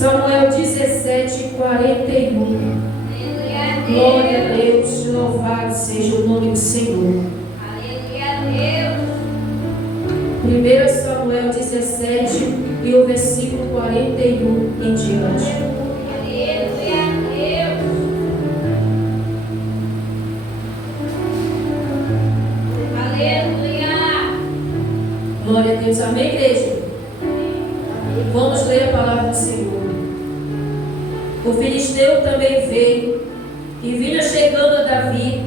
Samuel 17:41. Glória a Deus, louvado seja o nome do Senhor. Aleluia a Deus. 1 Samuel 17 e o versículo 41 em diante. Aleluia a Deus. Aleluia. Glória a Deus, amém, igreja? Vamos ler a palavra do Senhor. O filisteu também veio e vinha chegando a Davi,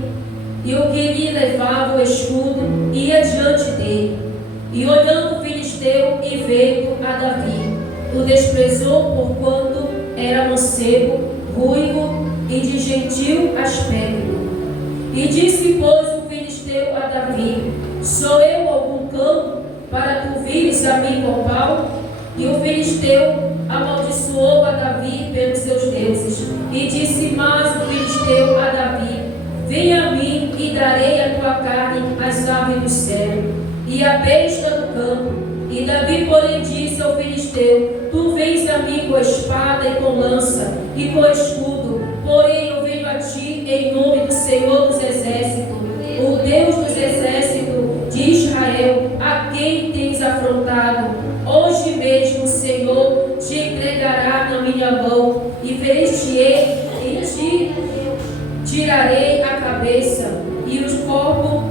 e o que lhe levava o escudo ia diante dele. E olhando o filisteu e veio a Davi, o desprezou porquanto era mancebo, ruivo e de gentil aspecto. E disse, pois, o filisteu a Davi: sou eu algum cão para tu vires a mim com pau? E o filisteu amaldiçoou a Davi pelos seus deuses. E disse mais o filisteu a Davi: vem a mim e darei a tua carne às aves do céu e à besta do campo. E Davi, porém, disse ao filisteu: tu vens a mim com espada e com lança e com escudo, porém eu venho a ti em nome do Senhor dos exércitos, o Deus dos exércitos de Israel, a quem tens afrontado. Hoje mesmo o Senhor te entregará na minha mão, e ferir-te-ei e te tirarei a cabeça e os corpos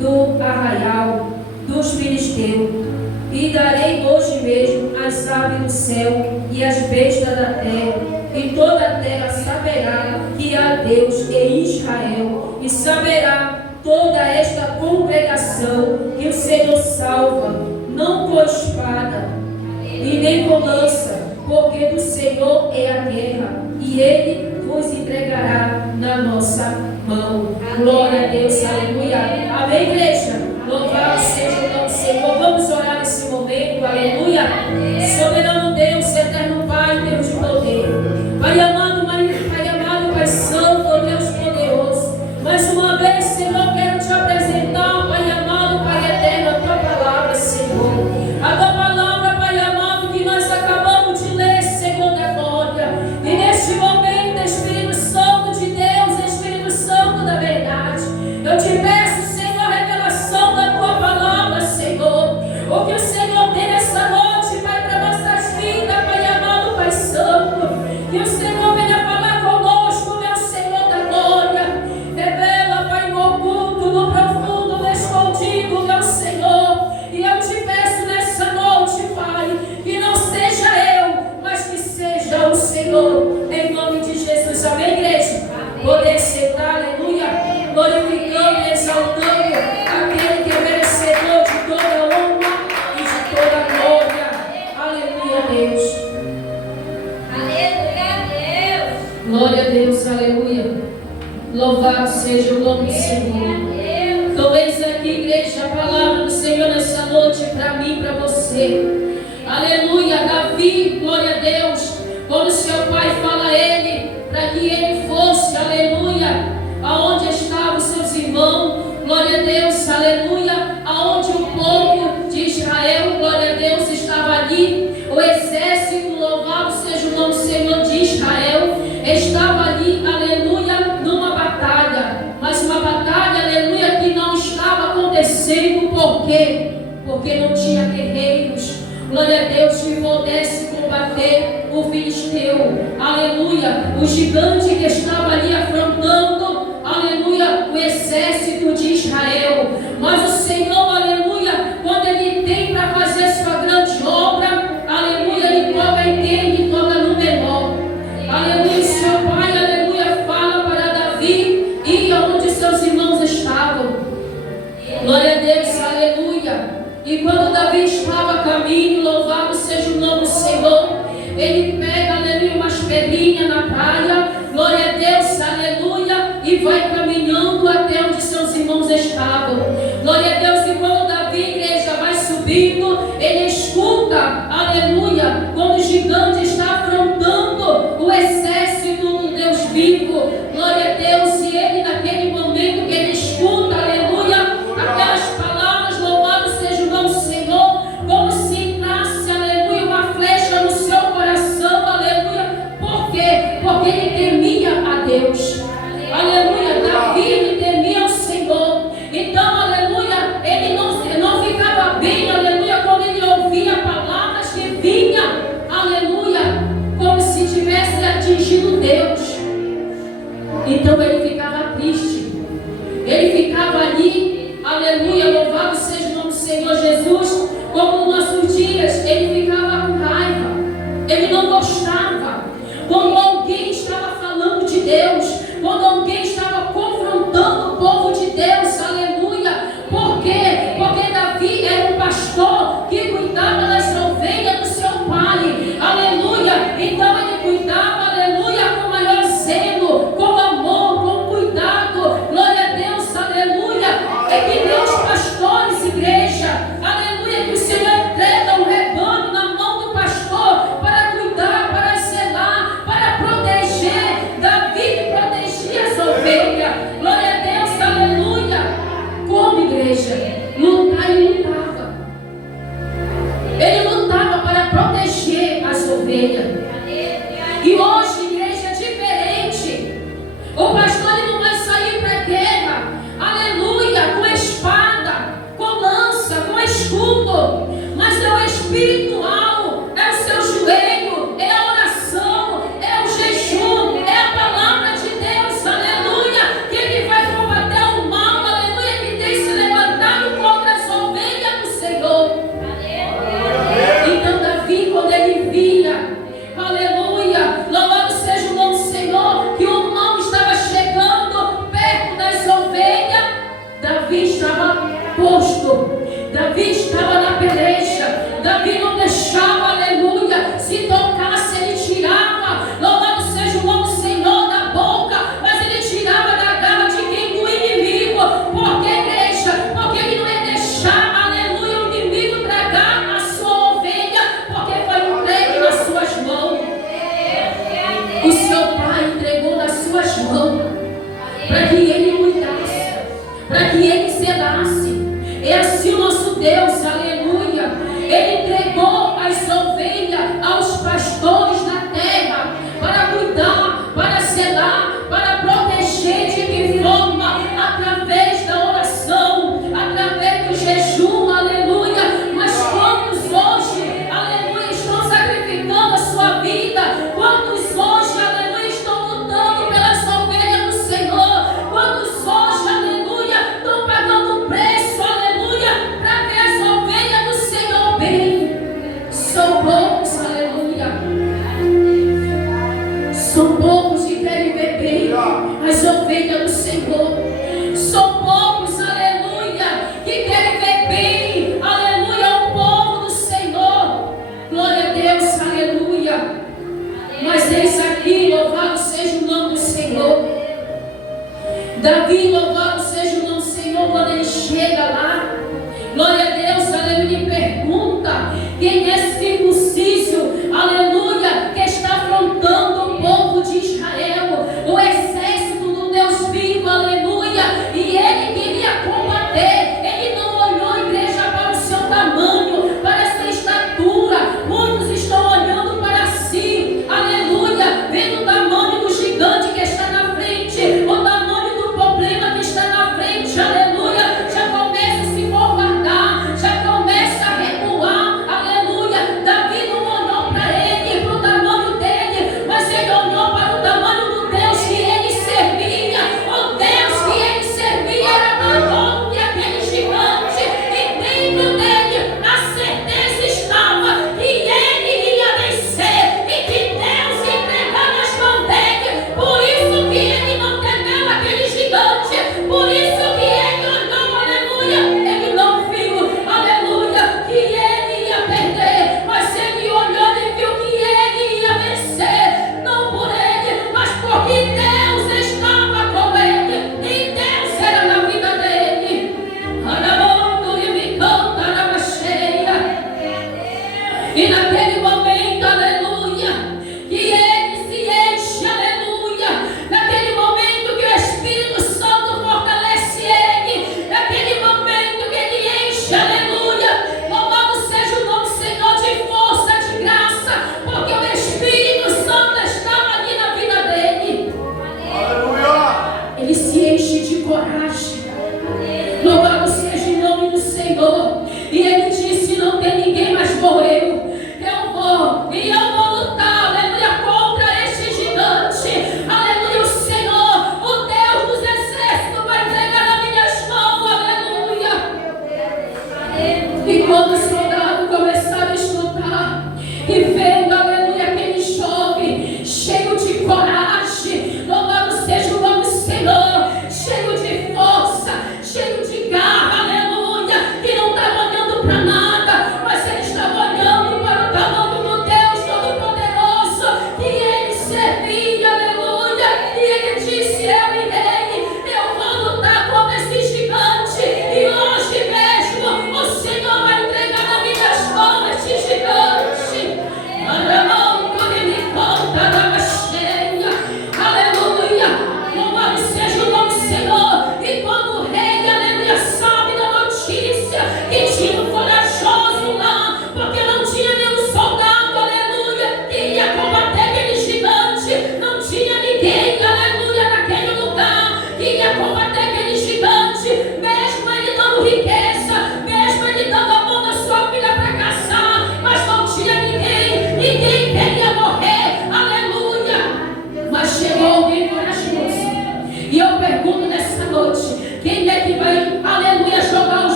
do arraial dos filisteus, e darei hoje mesmo as aves do céu e as bestas da terra, e toda a terra saberá que há Deus em Israel, e saberá toda esta congregação que o Senhor salva, não com espada e nem com lança, porque do Senhor é a guerra, e Ele vos entregará na nossa mão. Glória a Deus, aleluia. Amém, igreja? Louvado seja o nome do Senhor. Vamos orar nesse momento, aleluia. Soberano Deus, eterno Pai, Deus de poder, Pai amado, Pai santo, Deus poderoso. Mais uma vez, Senhor, quero te apresentar, Pai amado, Pai eterno, a tua palavra, Senhor. A tua palavra, Pai amado, que nós acabamos de ler, Senhor da glória. E neste momento, Espírito Santo de Deus, Espírito Santo da verdade, eu te peço, Senhor, a revelação da tua palavra, Senhor. O que o Senhor tem nessa noite, Pai, para nossas vidas, Pai amado, Pai santo. Que o Senhor venha falar conosco, meu Senhor da glória. Revela, Pai, no oculto, no profundo, no escondido, meu Senhor. E eu te peço nessa noite, Pai, que não seja eu, mas que seja o Senhor, em nome de Jesus. Amém, igreja? Poder sentar, aleluia, glorificando e exaltando aquele que é merecedor de toda honra e de toda glória. Aleluia, Deus. Aleluia a Deus. Glória a Deus, aleluia. Louvado seja o nome do Senhor. Talvez aqui, igreja, a palavra do Senhor nessa noite para mim, para você. Aleluia. Davi, glória a Deus. Quando seu pai fala a ele, para que ele fosse, aleluia, aonde estavam os seus irmãos, glória a Deus, aleluia, aonde o povo de Israel, glória a Deus, estava ali, o exército, louvado seja o nome do Senhor de Israel, estava ali, aleluia, numa batalha, mas uma batalha, aleluia, que não estava acontecendo, por quê? Porque não tinha guerreiros, glória a Deus, que pudesse combater o filisteu, aleluia, o gigante que estava ali afrontando, aleluia, o exército de Israel. Mas o Senhor, aleluia, quando Ele tem para fazer sua grande obra, aleluia, Ele toca em quem? Ele toca no menor, aleluia. Seu pai, aleluia, fala para Davi ir aonde seus irmãos estavam, glória a Deus, aleluia. E quando Davi estava a caminho, louvado seja o nome do Senhor, ele pega, aleluia, umas pedrinhas na praia, glória a Deus, aleluia, e vai caminhando até onde seus irmãos estavam, glória a Deus. E quando Davi, igreja, vai subindo, ele escuta, aleluia, quando o gigante está afrontando o exército do Deus vivo, glória a Deus. E ele, naquele momento que ele escuta, aleluia, aquelas palavras, louvado seja o nome do Senhor, como se nasce, aleluia, uma flecha no seu coração, aleluia. Ele não gostava quando alguém estava falando de Deus, quando alguém estava confrontando o povo de Deus, aleluia. Por quê? Porque Davi era um pastor que cuidava das ovelhas do seu pai, aleluia. Então ele cuidava, aleluia, com maior zelo, com amor, com cuidado, glória a Deus, aleluia. É que Deus, pastores, igreja, aleluia, que o Senhor entrega o rebanho na mão do pastor para cuidar, para zelar, para proteger. Davi protegia as ovelhas, glória a Deus, aleluia. Como igreja, lutar e lutava. Ele lutava para proteger as ovelhas. E hoje, igreja, é diferente. O pastor ele não vai sair para a guerra, aleluia, com espada, com lança, com escudo, mas é o espiritual, é o seu joelho, é a oração, é o jejum, é a palavra de Deus, aleluia, que ele vai combater o mal, aleluia, que tem se levantado contra as ovelhas do Senhor. Então Davi, quando ele via, aleluia, louvado seja o nome do Senhor, que o mal estava chegando perto das ovelhas, Davi estava posto, Davi estava na peleja, Davi não deixava, aleluia, se tocasse ele tirava, louvado seja o nome do Senhor, da boca, mas ele tirava da garra de quem? Do inimigo. Por que, igreja? Porque ele não ia deixar, aleluia, o inimigo tragar a sua ovelha, porque foi entregue nas suas mãos. O seu pai entregou nas suas mãos para que ele cuidasse, para que ele zelasse. É assim o nosso Deus, aleluia. Ele entregou as ovelhas aos pastores da terra para cuidar, para zelar, para proteger. De que forma? Através da oração, através do jejum, aleluia. Mas quantos hoje, aleluia, estão sacrificando a sua vida? Quantos hoje, aleluia, estão lutando pelas ovelhas do Senhor? Quantos hoje, aleluia, estão pagando preço, aleluia, para ver as ovelhas do Senhor bem? São poucos, aleluia. São poucos que querem ver bem as ovelhas do Senhor. São poucos, aleluia, que querem ver bem, aleluia, o povo do Senhor. Glória a Deus, aleluia. Mas eis aqui, louvado seja o nome do Senhor. Davi, louvado seja o nome do Senhor, quando ele chega lá, glória a Deus, aleluia, e pergunta: quem é esse circunciso, aleluia, que está afrontando o povo de Israel, o exército do Deus vivo, aleluia, e ele queria combater. Ele não olhou, igreja, para o seu tamanho, para a sua estatura. Muitos estão olhando para si, aleluia, vendo o tamanho do gigante que está na frente, o tamanho do problema que está na frente, aleluia, já começa a se covardar, já começa a recuar, aleluia,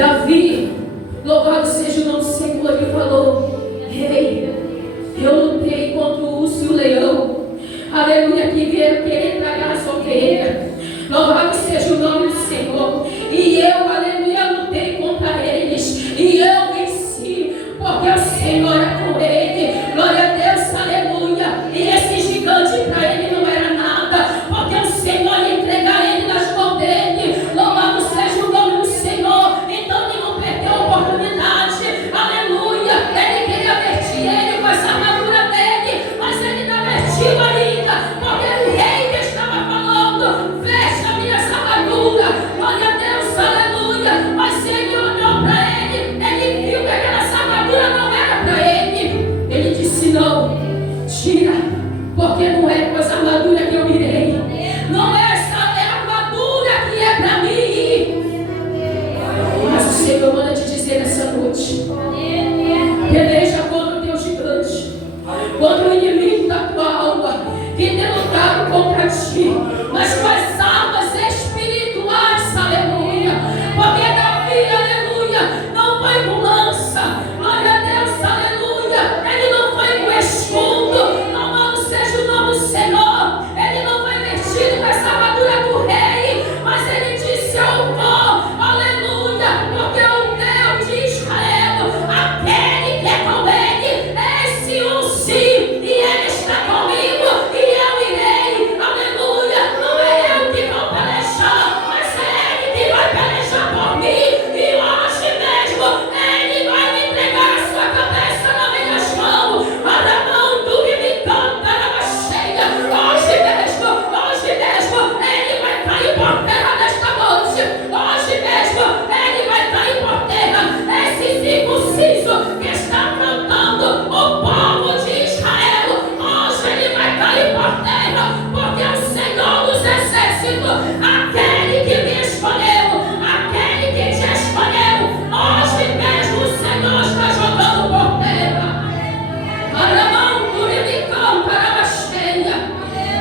Davi, louvado seja o nome do Senhor, que falou: Rei, eu lutei contra o urso e o leão, aleluia, que vieram querer tragar as ovelhas. Louvado seja o nome do Senhor. E eu, aleluia, lutei contra eles, e eu venci, porque o Senhor é com ele. Glória a Deus, aleluia. E esse gigante para ele não era nada, porque o Senhor ia entregar ele nas mãos dele. Louvado seja o nome do Senhor. Então ele não perdeu a oportunidade, aleluia. Ele queria vestir ele com essa armadura dele, mas ele não vestiu ainda, porque o rei que estava falando: veste a minha armadura. Glória a Deus, aleluia. Mas ele olhou para ele viu que aquela armadura não era para ele. Ele disse: não, tira, porque não é com essa armadura que eu irei. Não é essa armadura que é para mim. Mas o Senhor manda te dizer nessa noite: peleja contra o teu gigante, contra o inimigo da tua alma, que tem lutado contra ti, mas com as armas espirituais, aleluia. Porque Davi, aleluia, não foi com lança, glória a Deus, aleluia. Ele não foi com escudo, louvado seja o nome do Senhor. Ele não foi vestido com essa armadura do rei, mas ele disse: eu vou, aleluia, porque o Deus de Israel, aquele que é com ele, esse um sim, e ele está comigo, e eu irei, aleluia. Não é eu que vou pelejar, mas é ele que vai pelejar por mim, e hoje mesmo ele vai me entregar a sua cabeça nas minhas mãos. Aramão, tu que me canta na cheia, hoje mesmo ele vai cair por terra nesta noite. Hoje mesmo ele vai cair por terra. Esse circunciso que está cantando o povo de Israel, hoje ele vai cair por terra, porque o Senhor dos exércitos, aquele que me escolheu, aquele que te escolheu, hoje mesmo o Senhor está jogando por terra. Aramão, tu me canta na cheia,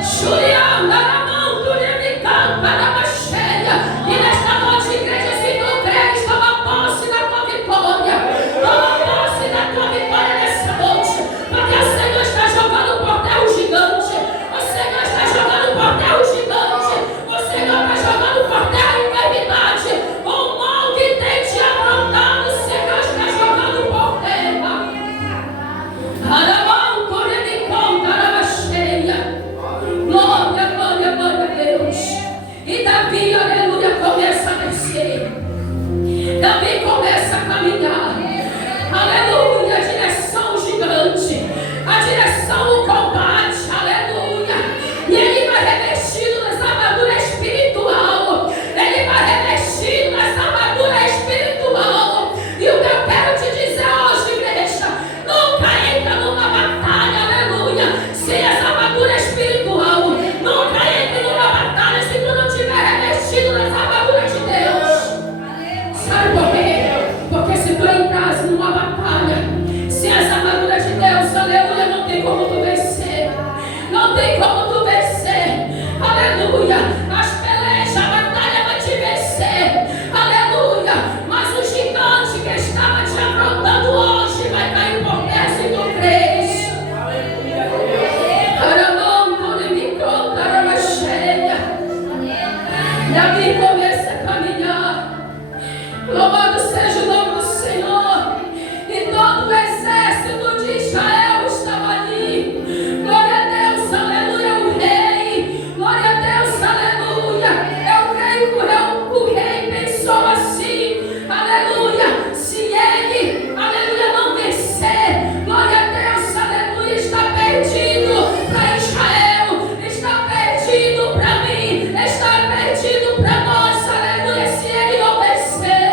Juliana, Aramão, tu me canta na cheia. E nesta noite, igreja, se tu creres, toma posse da tua vitória, toma posse da tua vitória nessa noite, porque o Senhor está jogando por terra o gigante, o Senhor está jogando por terra o gigante, o Senhor está jogando por terra a enfermidade, o mal que tem te afrontado, o Senhor está jogando por terra. Aramão, tu me conta na cheia. Glória, glória, glória a Deus. E Davi, aleluia, começa a descer. Davi começa a caminhar, aleluia, a direção gigante, a direção o combate, aleluia. E ele vai revestido nessa armadura espiritual, ele vai revestido nessa armadura espiritual. E o que eu quero te dizer hoje, igreja, nunca entra numa batalha, aleluia, sem essa armadura espiritual. Nunca entre numa batalha se tu não tiver revestido nessa armadura de Deus. Sabe por quê? Porque se tu entras numa batalha sem essa armadura de Deus, aleluia, não tem como tu vencer. Não tem como tu vencer. Aleluia. As pelejas, a batalha vai te vencer. Aleluia. Mas o gigante que estava te afrontando hoje vai cair por terra se tu crês. Aramão, tu me conta, arama cheia. Davi começa a caminhar. Louvado seja o nome do Senhor. E todo o exército de Israel estava ali. Glória a Deus, aleluia, o rei. Glória a Deus, aleluia. Eu creio que o rei pensou assim, aleluia. Se ele, aleluia, não vencer, glória a Deus, aleluia, está perdido para Israel, está perdido para mim, está perdido para nós, aleluia, se ele não vencer.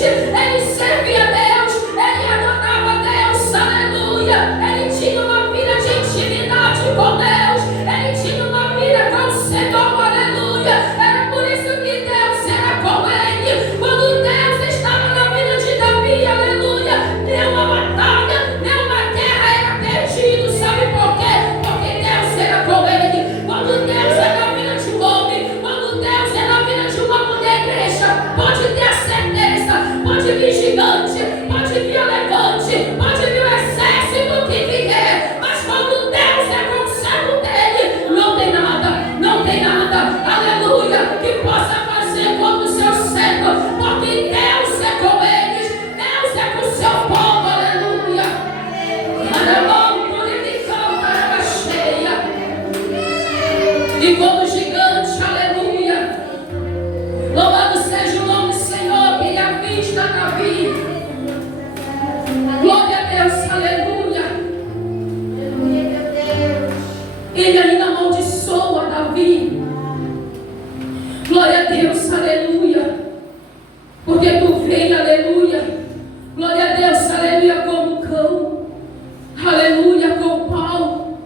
diferente. Ele servia a Deus, ele adorava a Deus, aleluia. Ele tinha uma vida de intimidade com Deus, ele tinha uma vida com o Senhor, aleluia. Era por isso que Deus era com ele. Quando Deus estava na vida de Davi, aleluia, nenhuma batalha, nenhuma guerra era perdido. Sabe por quê? Porque Deus era com ele. Quando Deus é na vida de um homem, quando Deus é na vida de uma mulher, igreja, pode ter a certeza, pode vir gigante, pode vir elefante, pode vir o exército que vier, mas quando Deus é com o servo dele, não tem nada, aleluia, que possa fazer contra o seu servo, porque Deus é com eles, Deus é com o seu povo, aleluia. E como gigante, aleluia, louvado seja o nome do Senhor, que ele avista Davi. Glória a Deus, aleluia. Ele ainda amaldiçoa Davi. Glória a Deus, aleluia. Porque tu vem, aleluia. Glória a Deus, aleluia, como cão. Aleluia, com pau.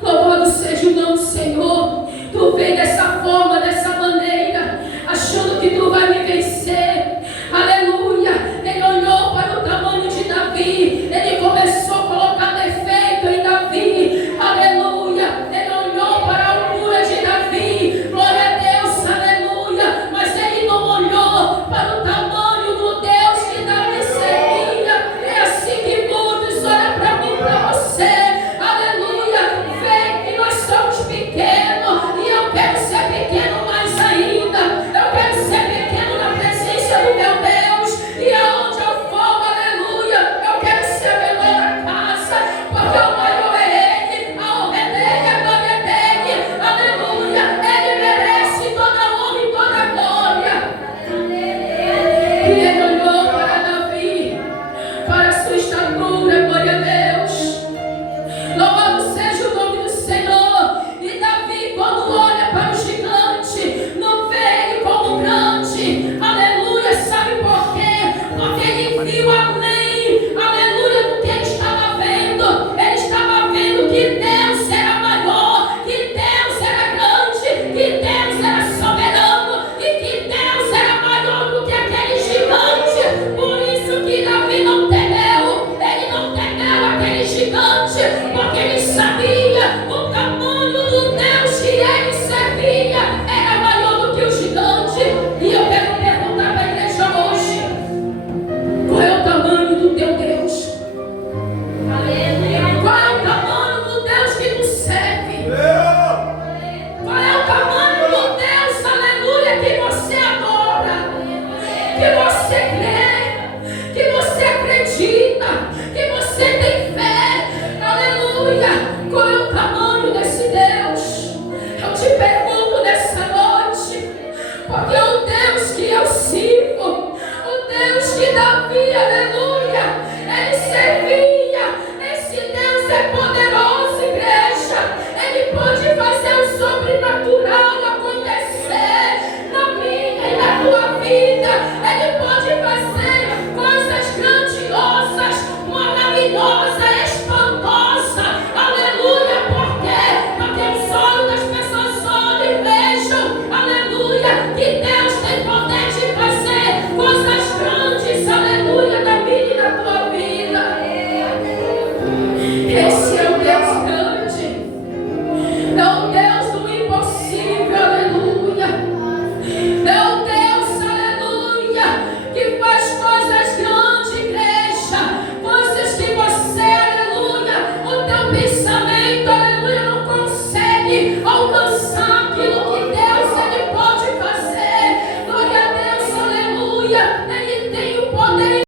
Louvado seja o nome do Senhor. Tu vem dessa forma, dessa maneira, achando que tu vai me vencer. Aleluia. Ele olhou para o tamanho de Davi. Ele começou a colocar defeito em Davi. Aleluia. Ele olhou para a altura de Davi. Glória a Deus, aleluia. Mas ele não olhou para o tamanho do Deus que Davi servia. É assim que muitos olham para mim, para você. Aleluia. Vem que nós somos pequenos. E eu quero ser pequeno mais ainda. Eu quero ser pequeno na presença do meu Deus. E aonde eu for, aleluia, eu quero ser menor da casa. Porque o maior é Ele, a honra é dele, a glória é dele. Aleluia. Ele merece toda a honra e toda a glória. E ele olhou para Davi, para a sua estatura, glória a Deus. Louvado seja o nome do Senhor. E Davi, quando olha para o gigante, não vê ele como grande. Aleluia, sabe por quê? Porque ele viu além, aleluia, do que ele estava vendo. Ele estava vendo que Deus era maior, que Deus era grande, que Deus era soberano e que Deus era maior do que aquele gigante. Por isso que Davi não temeu, ele não temeu aquele gigante, porque ele sabia o tamanho do Deus que ele servia era maior do que o gigante. E eu quero perguntar para a igreja hoje: qual é o tamanho do teu Deus? Qual é o tamanho do Deus que tu serve? Qual é o tamanho do Deus, aleluia, que você adora, que você crê, que você acredita, que você tem fé? Aleluia. Qual é o tamanho desse Deus? Eu te pergunto nessa noite, porque o Deus que eu sirvo, o Deus que Davi